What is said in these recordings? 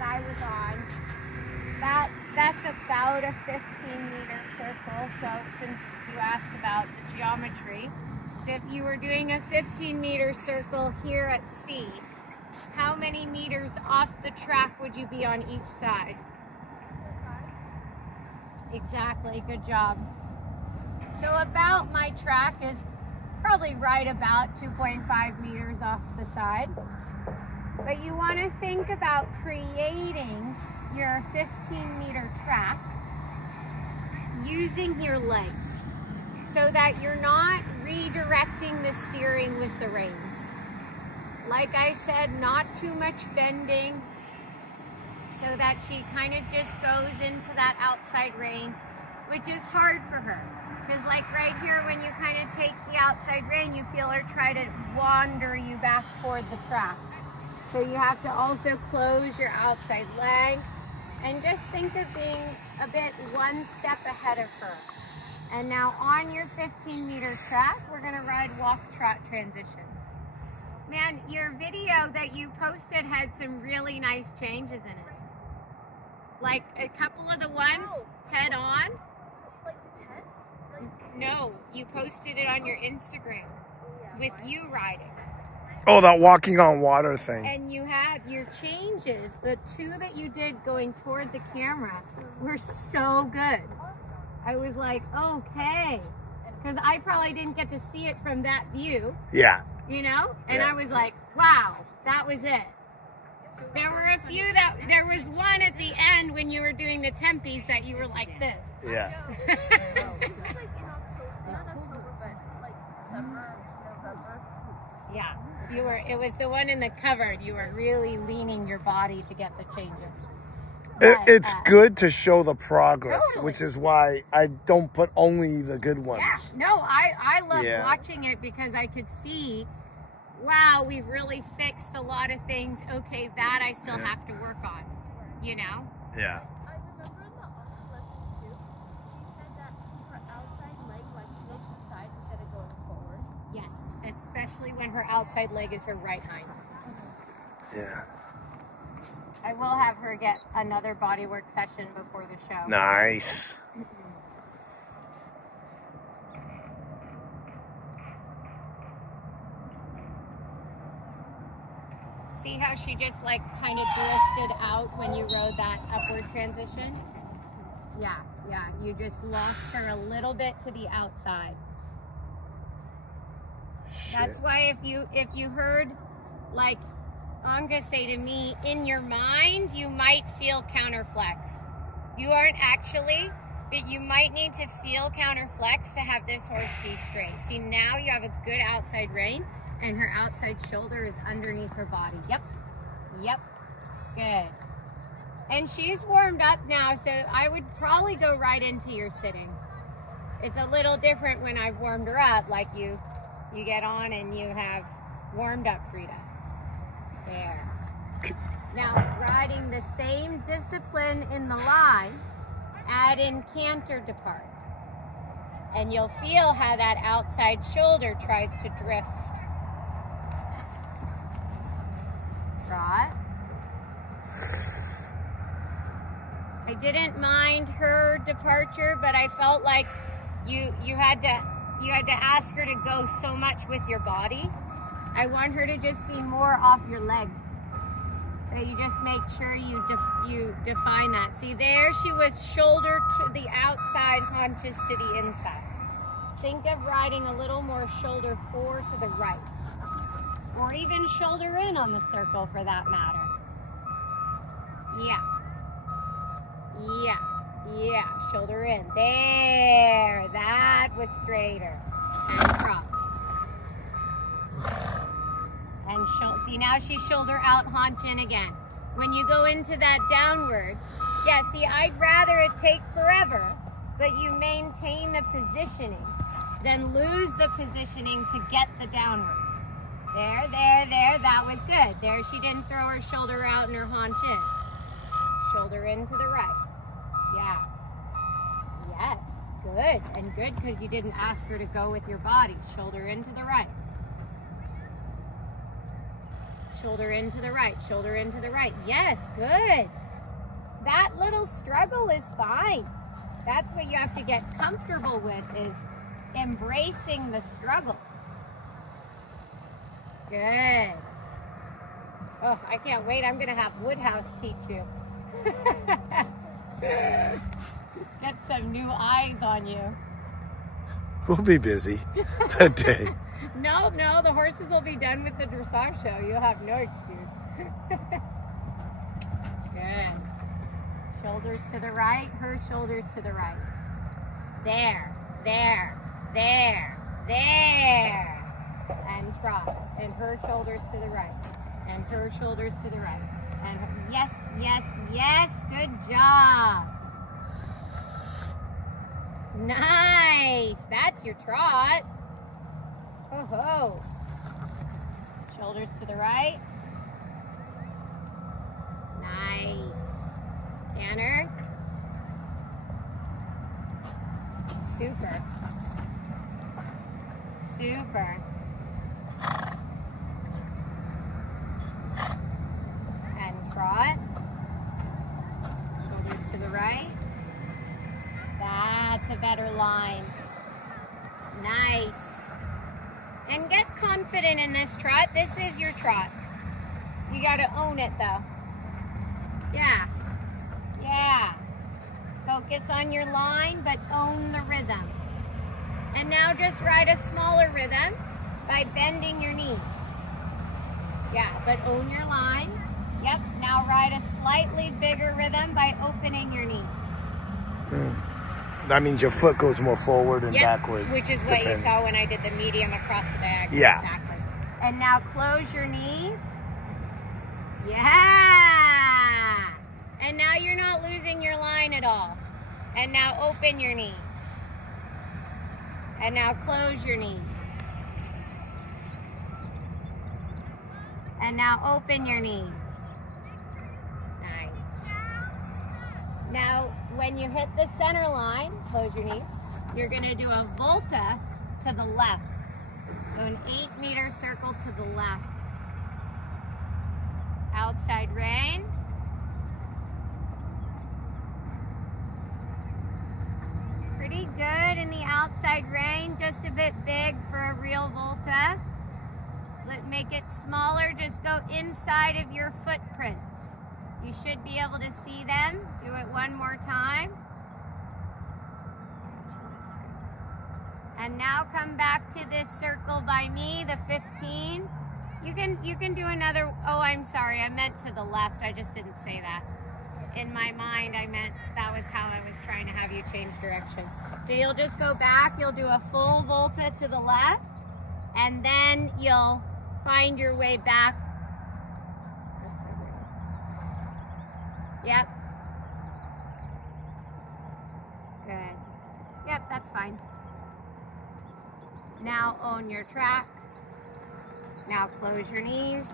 that I was on, that's about a 15-meter circle. So since you asked about the geometry, so if you were doing a 15-meter circle here at C, how many meters off the track would you be on each side? 5. Exactly, good job. So about my track is probably right about 2.5 meters off the side. But you want to think about creating your 15-meter track using your legs so that you're not redirecting the steering with the reins. Like I said, not too much bending so that she kind of just goes into that outside rein, which is hard for her. Because like right here, when you kind of take the outside rein, you feel her try to wander you back toward the track. So you have to also close your outside leg and just think of being a bit one step ahead of her. And now on your 15-meter track, we're gonna ride walk trot transition. Man, your video that you posted had some really nice changes in it. Like a couple of the ones head on. Like the test? No, you posted it on your Instagram with you riding. Oh, that walking on water thing. And you had your changes, the two that you did going toward the camera were so good. I was like, okay. Because I probably didn't get to see it from that view. Yeah. You know? And yeah. I was like, wow, that was it. There were a few that, there was one at the end when you were doing the tempies that you were like this. Yeah. It was like in October, not October, but like December, November. Yeah. You were, it was the one in the covered. You were really leaning your body to get the changes. It's good to show the progress, Totally. which is why I don't put only the good ones. Yeah, no, I love watching it because I could see, wow, we've really fixed a lot of things. Okay, that I still have to work on, you know? Yeah. I remember in the auto lesson too, she said that her outside leg likes to go to the side instead of going forward. Yes, especially when her outside leg is her right hind. Yeah. I will have her get another bodywork session before the show. Nice. See how she just like kind of drifted out when you rode that upward transition? Yeah, yeah, you just lost her a little bit to the outside. That's why if you heard like Anga say to me, in your mind, you might feel counterflex. You aren't actually, but you might need to feel counterflex to have this horse be straight. See, now you have a good outside rein and her outside shoulder is underneath her body. Yep, yep, good. And she's warmed up now, so I would probably go right into your sitting. It's a little different when I've warmed her up, like you get on and you have warmed up Frida. There. Now, riding the same discipline in the line, add in canter depart. And you'll feel how that outside shoulder tries to drift. Right? I didn't mind her departure, but I felt like you had to ask her to go so much with your body. I want her to just be more off your leg. So you just make sure you define that. See there, she was shoulder to the outside, haunches to the inside. Think of riding a little more shoulder forward to the right. Or even shoulder in on the circle for that matter. Yeah. Yeah. Yeah. Shoulder in. There. That was straighter. And drop. And see, now she's shoulder out, haunch in again. When you go into that downward, yeah, see, I'd rather it take forever, but you maintain the positioning, then lose the positioning to get the downward. There, that was good. There, she didn't throw her shoulder out and her haunch in. Shoulder in to the right. Yeah. Yes, good, and good because you didn't ask her to go with your body. Shoulder in to the right. shoulder into the right, shoulder into the right. Yes, good. That little struggle is fine. That's what you have to get comfortable with, is embracing the struggle. Good. Oh, I can't wait. I'm going to have Woodhouse teach you. Get some new eyes on you. We'll be busy that day. No, the horses will be done with the dressage show. You'll have no excuse. Good. Shoulders to the right, her shoulders to the right. There, there, there, there. And trot. And her shoulders to the right. And her shoulders to the right. And her, yes, yes, yes. Good job. Nice. That's your trot. Oh ho. Shoulders to the right. Nice. Canter. Super. Super. And trot. Shoulders to the right. That's a better line. Nice. And get confident in this trot. This is your trot. You got to own it though. Yeah. Yeah. Focus on your line, but own the rhythm. And now just ride a smaller rhythm by bending your knees. Yeah, but own your line. Yep. Now ride a slightly bigger rhythm by opening your knee. That means your foot goes more forward and backward. Which is what you saw when I did the medium across the bag. Yeah. Exactly. And now close your knees. Yeah. And now you're not losing your line at all. And now open your knees. And now close your knees. And now open your knees. Nice. Now, when you hit the center line, close your knees, you're going to do a volta to the left. So an 8-meter circle to the left. Outside rein. Pretty good in the outside rein, just a bit big for a real volta. Make it smaller, just go inside of your footprints. You should be able to see them. Do it one more time. And now come back to this circle by me, the 15. You can do another, oh, I'm sorry, I meant to the left. I just didn't say that. In my mind, I meant that was how I was trying to have you change direction. So you'll just go back, you'll do a full volta to the left, and then you'll find your way back. Yep. Good. Yep, that's fine. Now own your track. Now close your knees.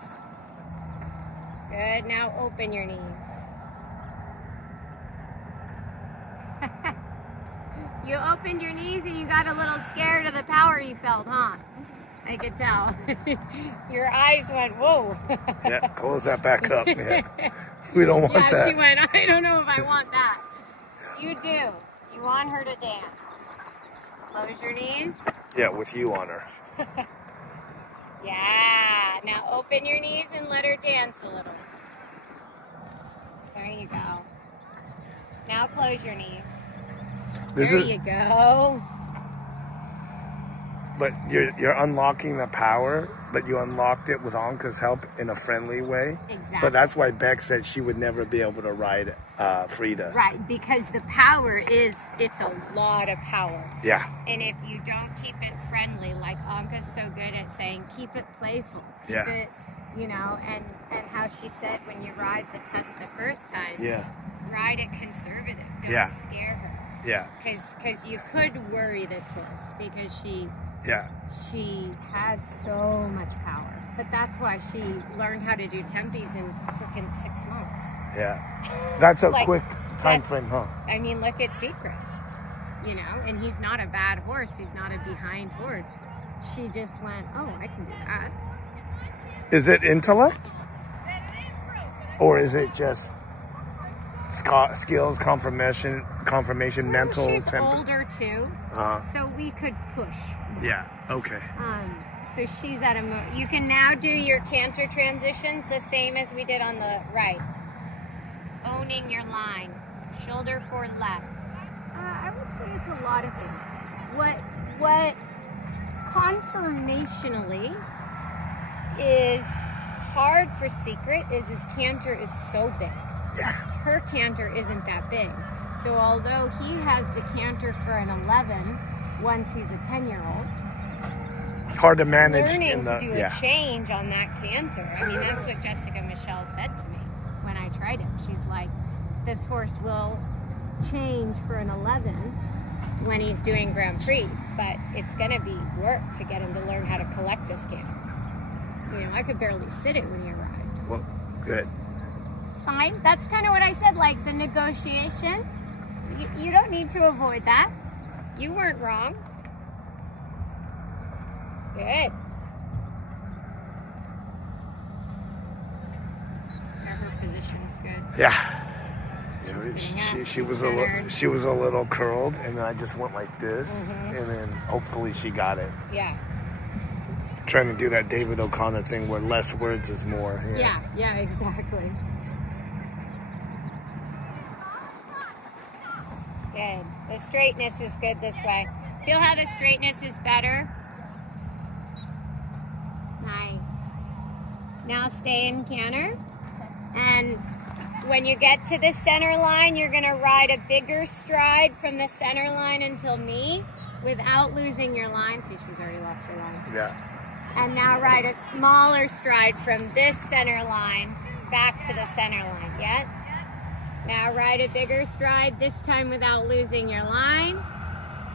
Good. Now open your knees. You opened your knees and you got a little scared of the power you felt, huh? I could tell. Your eyes went, whoa. Yeah, close that back up. Yeah. We don't want that. Yeah, she went, I don't know if I want that. You do. You want her to dance. Close your knees. Yeah, with you on her. Yeah. Now open your knees and let her dance a little. There you go. Now close your knees. There you go. But you're unlocking the power, but you unlocked it with Anka's help in a friendly way. Exactly. But that's why Beck said she would never be able to ride Frida. Right, because the power it's a lot of power. Yeah. And if you don't keep it friendly, like Anka's so good at saying, keep it playful. Keep it, you know, and how she said when you ride the test the first time, ride it conservative. Don't scare her. Yeah. Because you could worry this horse because she has so much power. But that's why she learned how to do tempies in freaking 6 months. Yeah. That's a quick time frame, huh? I mean, look at Secret. You know, and he's not a bad horse. He's not a behind horse. She just went, oh, I can do that. Is it intellect? Or is it just skills, confirmation, mental, She's temper? older too, so we could push. Yeah. Okay. So she's at you can now do your canter transitions the same as we did on the right. Owning your line, shoulder for left. I would say it's a lot of things. What conformationally is hard for Secret is his canter is so big. Yeah. Her canter isn't that big. So although he has the canter for an 11 once he's a 10-year-old, hard to manage learning to do a change on that canter. I mean, that's what Jessica Michelle said to me when I tried it. She's like, this horse will change for an 11 when he's doing Grand Prix, but it's going to be work to get him to learn how to collect this canter. You know, I could barely sit it when he arrived. Well, good. It's fine. That's kind of what I said, like the negotiation. You don't need to avoid that. You weren't wrong. Good. Her position's good. Yeah. She was a little curled, and then I just went like this, and then hopefully she got it. Yeah. Trying to do that David O'Connor thing where less words is more. Yeah, exactly. Good. The straightness is good this way. Feel how the straightness is better? Nice. Now stay in canter. And when you get to the center line, you're going to ride a bigger stride from the center line until me without losing your line. See, she's already lost her line. Yeah. And now ride a smaller stride from this center line back to the center line. Yeah? Now ride a bigger stride, this time without losing your line.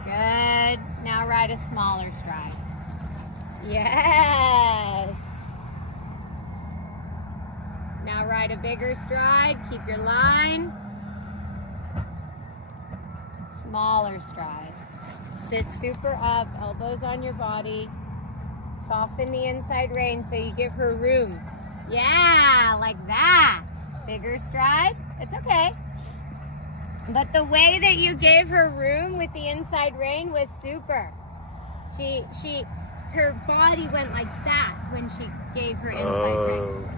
Good. Now ride a smaller stride. Yes. Now ride a bigger stride, keep your line. Smaller stride. Sit super up, elbows on your body. Soften the inside rein so you give her room. Yeah, like that. Bigger stride, it's okay. But the way that you gave her room with the inside rein was super. Her body went like that when she gave her inside rein.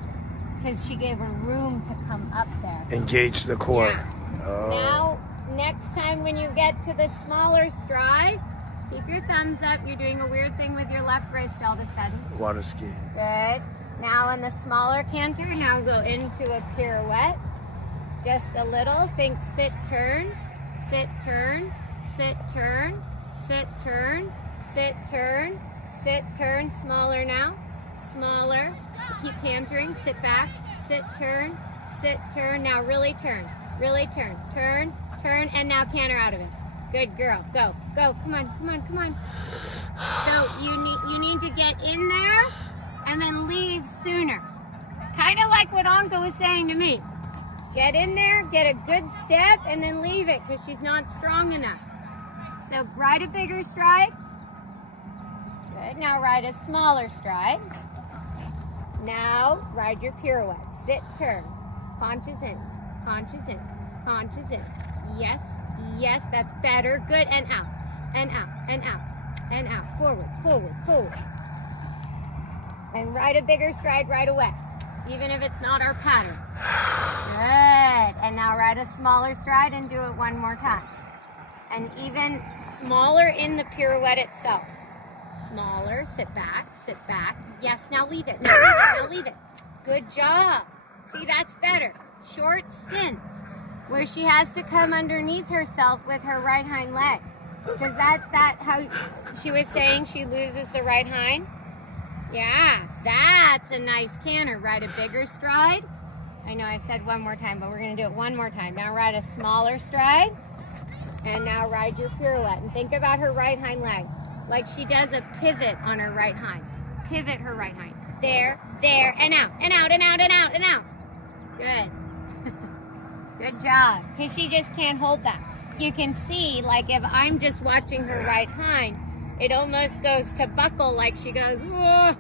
Because she gave her room to come up there. Engage the core. Yeah. Now, next time when you get to the smaller stride, keep your thumbs up. You're doing a weird thing with your left wrist all of a sudden. Water skiing. Good. Now in the smaller canter, now go into a pirouette. Just a little. Think sit, turn, sit, turn, sit, turn, sit, turn, sit, turn, sit, turn. Smaller now. Smaller. Keep cantering. Sit back. Sit, turn, sit, turn. Now really turn. Really turn. Turn, turn, and now canter out of it. Good girl. Go, go. Come on, come on, come on. So you need to get in there and then leave sooner. Kind of like what Anka was saying to me. Get in there, get a good step, and then leave it because she's not strong enough. So ride a bigger stride. Good. Now ride a smaller stride. Now ride your pirouette. Sit, turn. Haunches in, haunches in, haunches in. Yes, yes, that's better. Good. And out, and out, and out, and out. Forward, forward, forward. And ride a bigger stride right away, even if it's not our pattern. Good. And now ride a smaller stride and do it one more time. And even smaller in the pirouette itself. Smaller, sit back, sit back. Yes, now leave it, now leave it, now leave it. Good job. See, that's better. Short stints where she has to come underneath herself with her right hind leg. Because that's how she was saying she loses the right hind. Yeah, that's a nice canter. Ride a bigger stride. I know I said one more time, but we're going to do it one more time. Now ride a smaller stride. And now ride your pirouette. And think about her right hind leg. Like she does a pivot on her right hind. Pivot her right hind. There, there, and out, and out, and out, and out, and out. Good. Good job. Because she just can't hold that. You can see, like if I'm just watching her right hind, it almost goes to buckle like she goes, whoa.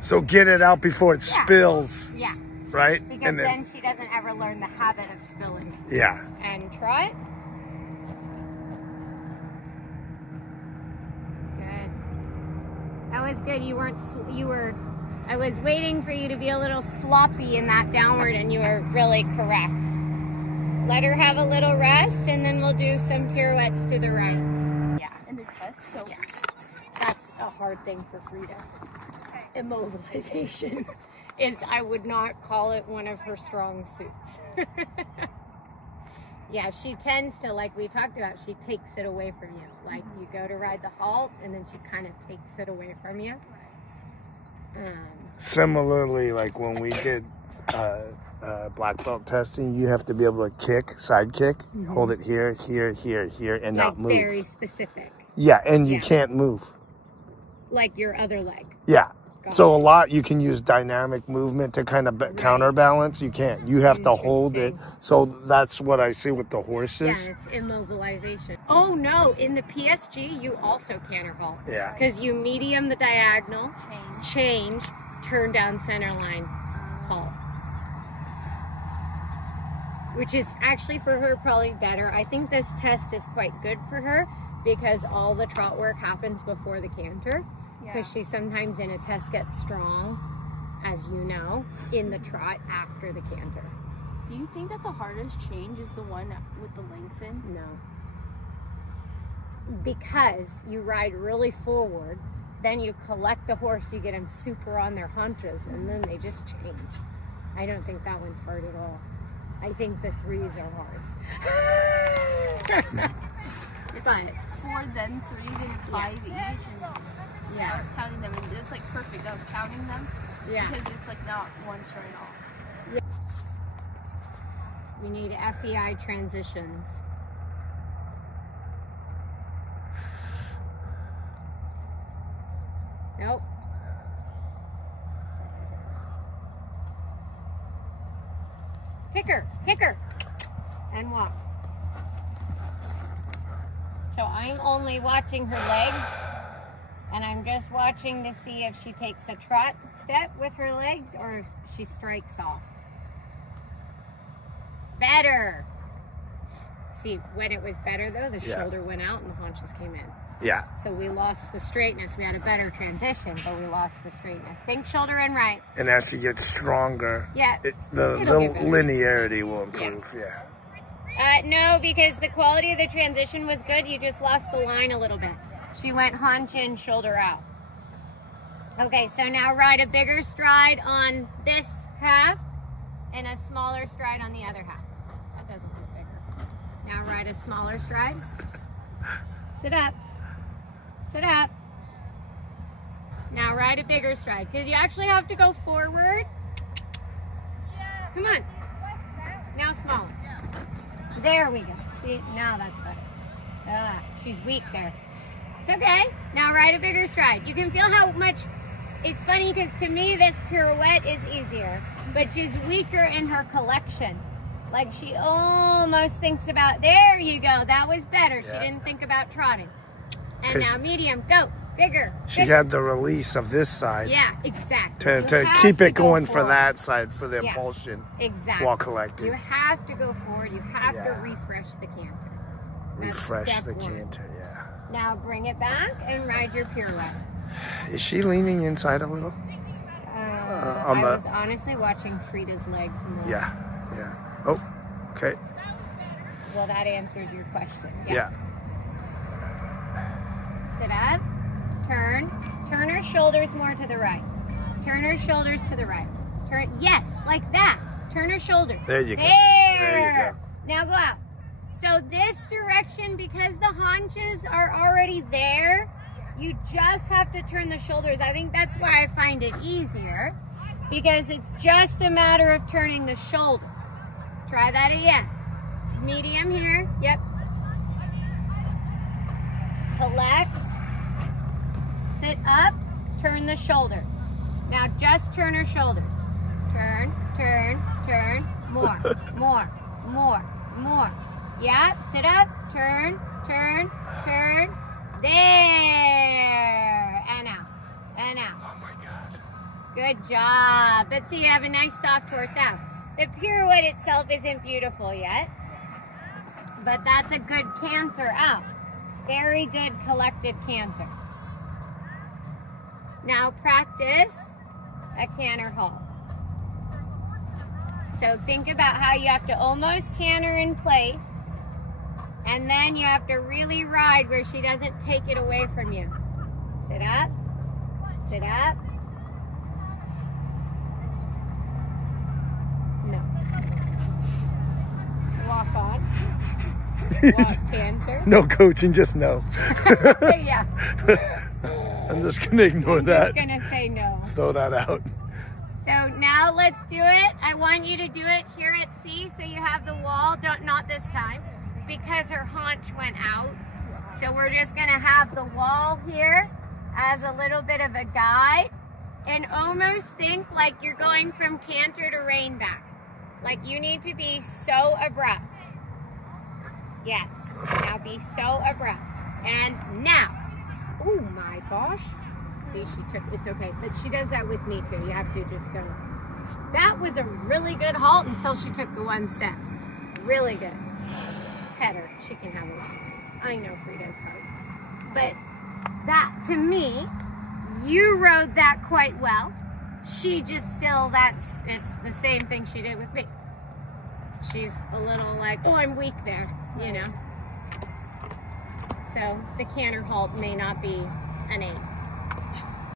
So get it out before it spills. Yeah. right? Because And then she doesn't ever learn the habit of spilling. Yeah. And trot. Good. That was good. You weren't, I was waiting for you to be a little sloppy in that downward, and you were really correct. Let her have a little rest, and then we'll do some pirouettes to the right. Yeah. In the test, so Yeah. That's a hard thing for Frida. Immobilization is, I would not call it one of her strong suits. Yeah, she tends to, like we talked about, she takes it away from you. Like you go to ride the halt, and then she kind of takes it away from you. Similarly, like when we did black belt testing, you have to be able to kick, side kick, hold it here, here, here, here, and like not move. Very specific. Yeah, and you Yeah. can't move. Like your other leg. Yeah. Got So a lot, you can use dynamic movement to kind of counterbalance. You can't. You have to hold it. So that's what I see with the horses. Yeah, it's immobilization. Oh no, in the PSG, you also canter halt. Yeah. Because you medium the diagonal, change, turn down center line, halt. Which is actually for her probably better. I think this test is quite good for her because all the trot work happens before the canter. Because she sometimes in a test gets strong, as you know, in the trot after the canter. do you think that the hardest change is the one with the lengthen? No. Because you ride really forward, then you collect the horse, you get them super on their haunches, and then they just change. I don't think that one's hard at all. I think the threes are hard. But 4, then 3, then 5 each, and yeah. I was counting them, and it's like perfect. I was counting them because it's like not one straight off. We need FEI transitions. Nope. Kick her, and walk. So I'm only watching her legs, and I'm just watching to see if she takes a trot step with her legs or if she strikes off. Better. See, when it was better though, the shoulder went out and the haunches came in. Yeah. So we lost the straightness. We had a better transition, but we lost the straightness. Think shoulder and right. And as she gets stronger, Yeah. the linearity will improve. Yeah. No, because the quality of the transition was good. You just lost the line a little bit. She went haunch in, shoulder out. Okay, so now ride a bigger stride on this half and a smaller stride on the other half. That doesn't look bigger. Now ride a smaller stride. Sit up. Sit up. Now ride a bigger stride, because you actually have to go forward. Come on. Now smaller. There we go. See, now that's better. She's weak there. It's okay. Now ride a bigger stride. You can feel how much, it's funny because to me this pirouette is easier, but she's weaker in her collection. Like she almost thinks about, there you go, that was better. She didn't think about trotting. And now medium, go, bigger. She had the release of this side. Yeah, exactly. To keep it going for that side, for the impulsion. Exactly. While collecting. You have to go forward. You have to refresh the canter. Refresh the canter, yeah. Now bring it back and ride your pirouette. Is she leaning inside a little? I was honestly watching Frida's legs more. Yeah, yeah. Oh, okay. Well, that answers your question. Yeah. Sit up, turn her shoulders more to the right. Turn her shoulders to the right. Turn, yes, like that. Turn her shoulders. There you go. There you go. Now go out. So this direction, because the haunches are already there, you just have to turn the shoulders. I think that's why I find it easier, because it's just a matter of turning the shoulders. Try that again. Medium here, yep. Collect, sit up, turn the shoulders. Now just turn her shoulders. Turn, turn, turn, more, more, more, more. Yeah, sit up, turn, turn, turn. There, and out, and out. Oh my God. Good job. But see, you have a nice soft horse out. The pirouette itself isn't beautiful yet, but that's a good canter out. Very good collected canter. Now practice a canter halt. So think about how you have to almost canter in place, and then you have to really ride where she doesn't take it away from you. Sit up, sit up. No. Walk on. Walk canter. No coaching, just no. Yeah. I'm just gonna ignore that. I'm just gonna say no. Throw that out. So now let's do it. I want you to do it here at C, so you have the wall. Not this time, because her haunch went out. So we're just gonna have the wall here as a little bit of a guide, and almost think like you're going from canter to rein back. Like you need to be so abrupt. Yes, now be so abrupt. And now, oh my gosh. See, she took, it's okay, but she does that with me too. You have to just go. That was a really good halt until she took the one step. Really good. Pet her, she can have a lot. I know, Frida, it's hard. But that, to me, you rode that quite well. She just still, it's the same thing she did with me. She's a little like, oh, I'm weak there, you know. So the canter halt may not be an 8.